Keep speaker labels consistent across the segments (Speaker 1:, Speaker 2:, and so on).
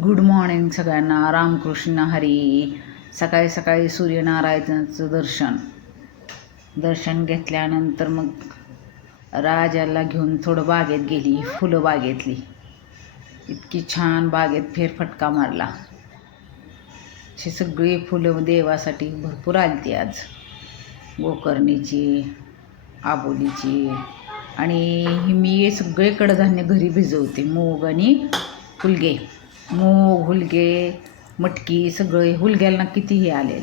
Speaker 1: Good morning सगळ्यांना. रामकृष्ण हरी. सकाळी सकाळी सूर्यनारायणाचं दर्शन. दर्शन घेतल्यानंतर मग राजाला घेऊन थोडं बागेत गेली. फुलं बागेतली. इतकी छान बागेत फेरफटका मारला. अशी सगळी फुलं देवासाठी भरपूर आली ती आज. गोकर्णीची आबोलीची आणि मी सगळे कडधान्य घरी भिजवते. मूग आणि फुलगे. मूग हुलगे मटकी सगळे हुलग्याला कितीही आले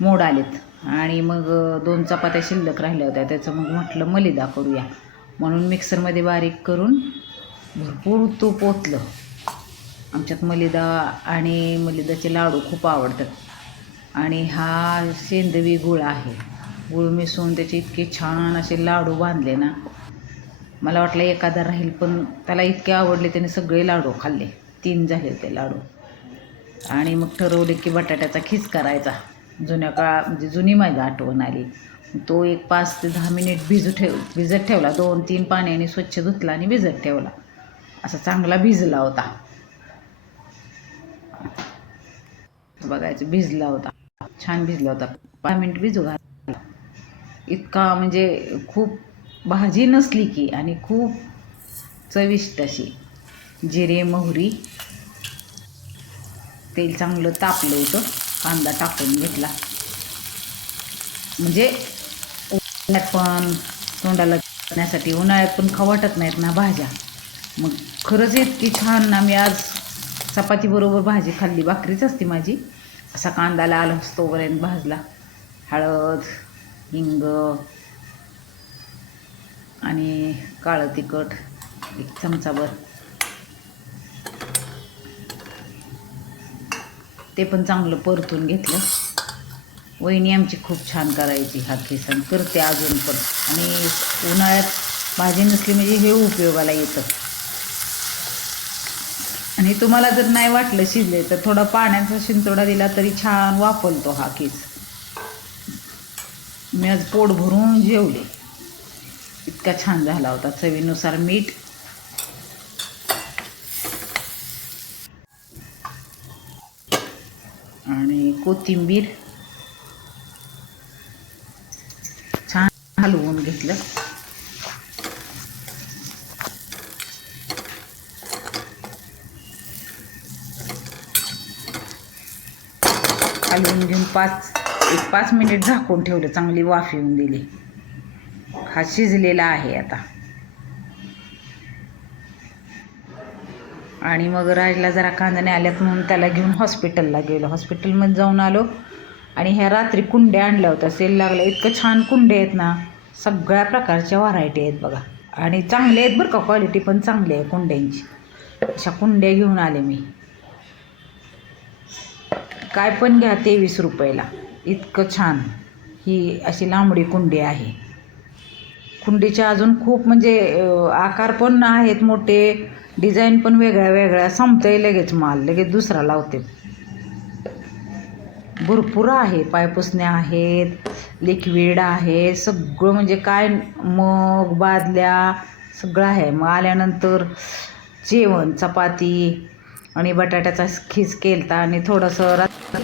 Speaker 1: मोड आलेत. आणि मग दोन चपात्या शिल्लक राहिल्या होत्या त्याचं मग म्हटलं मलिदा करूया म्हणून मिक्सरमध्ये बारीक करून भरपूर तूप ओतलं. आमच्यात मलिदा आणि मलिदाचे लाडू खूप आवडतात. आणि हा सेंदवी गुळ आहे. गुळ मिसळून त्याचे इतके छान असे लाडू बांधले ना. मला वाटलं एखादा राहील पण त्याला इतके आवडले त्याने सगळे लाडू खाल्ले. तीन झाले ते लाडू. आणि मग ठरवले की बटाट्याचा खीस करायचा. जुन्या काळा म्हणजे जुनी माझी आठवण आली. तो एक पाच ते दहा मिनिट भिजू ठेव भिजत ठेवला. दोन तीन पाण्याने स्वच्छ धुतला आणि भिजत ठेवला. असा चांगला भिजला होता. बघायचं भिजला होता. छान भिजला होता. पाच मिनिट भिजू घातला. इतका म्हणजे खूप भाजी नसली की आणि खूप चविष्ट अशी. जिरे मोहरी. तेल चांगलं तापलं होतं. कांदा टाकून घेतला. म्हणजे उन्हाळ्यात पण तोंडाला करण्यासाठी उन्हाळ्यात पण खाऊ वाटत नाहीत ना भाज्या. मग खरंच इतकी छान ना मी आज चपातीबरोबर भाजी खाल्ली. भाकरीच असते माझी. असा कांदा लाल असतोपर्यंत भाजला. हळद हिंग आणि काळं तिखट एक चमचाभर. ते पण चांगलं परतून घेतलं. वहिनी आमची खूप छान करायची हा केसन करते अजून पण. आणि उन्हाळ्यात भाजी नसली म्हणजे हे उपयोगाला येतं. आणि तुम्हाला जर नाही वाटलं शिजले तर थोडा पाण्याचा शिंतोडा दिला तरी छान वापरतो हा केस. मी आज पोट भरून जेवले. इतका छान झाला होता चवीनुसार मीठ आणि कोथिंबीर. छान हलवून घेतलं. हलवून घेऊन पाच एक पाच मिनिट झाकून ठेवलं. चांगली वाफ येऊन दिली. हा शिजलेला आहे आता. आणि मग राजला जरा कांदा आल्यात म्हणून त्याला घेऊन हॉस्पिटलला गेलो. हॉस्पिटलमध्ये जाऊन आलो आणि ह्या रात्री कुंड्या आणल्या होत्या. सेल लागला इतकं छान कुंडे आहेत ना सगळ्या प्रकारच्या व्हरायटी आहेत बघा. आणि चांगले आहेत बरं का क्वालिटी पण चांगली आहे कुंड्यांची. अशा कुंड्या घेऊन आले मी. काय पण घ्या तेवीस रुपयाला. इतकं छान. ही अशी लांबडी कुंडी आहे. कुंडीच्या अजून खूप म्हणजे आकार पण आहेत मोठे. डिझाईन पण वेगळ्या वेगळ्या संपतंय लगेच माल लगेच दुसरा लावते. भरपूर आहे पायपुसण्या आहेत लिक्विड आहे सगळं म्हणजे काय मग बादल्या सगळं आहे. मग आल्यानंतर जेवण चपाती आणि बटाट्याचा खीस केलता आणि थोडंसं रात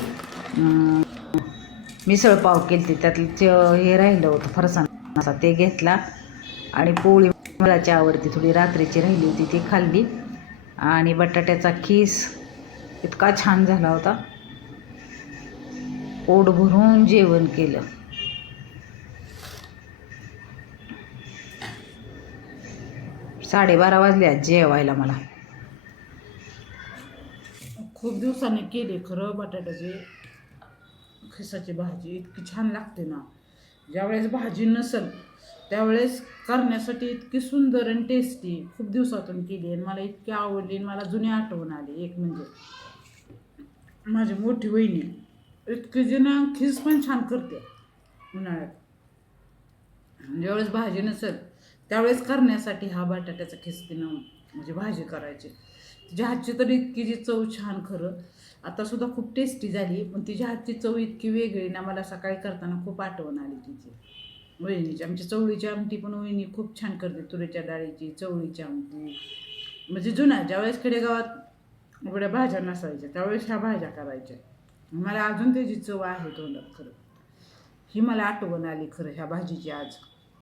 Speaker 1: मिसळपाव केली त्यातलं हे राहिलं होतं फरसा ते घेतला आणि पोळी मुलाची आवडती थोडी रात्रीची राहिली होती ती खाल्ली. आणि बटाट्याचा खीस इतका छान झाला होता. पोट भरून जेवण केलं. साडेबारा वाजले जेवायला मला.
Speaker 2: खूप दिवसांनी केले खरं बटाट्याची खिसाची भाजी. इतकी छान लागते ना. ज्यावेळेस भाजी नसेल त्यावेळेस करण्यासाठी इतकी सुंदर आणि टेस्टी खूप दिवसातून केली आणि मला इतकी आवडली आणि मला जुनी आठवण आली एक म्हणजे. माझी मोठी वहिनी इतकी जुन्या खीस पण छान करते उन्हाळ्यात. ज्यावेळेस भाजी नसेल त्यावेळेस करण्यासाठी हा बटाट्याचा खिस तिनं म्हणजे भाजी करायची. तिच्या हातची तर इतकी जी चव छान खरं. आतासुद्धा खूप टेस्टी झाली पण तिच्या हातची चव इतकी वेगळी ना मला सकाळी करताना खूप आठवण आली तिची. वहिनीची आमची चवळीची आमटी पण वहिनी खूप छान करते तुरीच्या डाळीची चवळीची आमटी. म्हणजे जुना ज्यावेळेस खेडेगावात उघड्या भाज्या नसायच्या त्यावेळेस ह्या भाज्या करायच्या. मला अजून त्याची चव आहे तोंडात खरं. ही मला आठवण आली खरं ह्या भाजीची आज.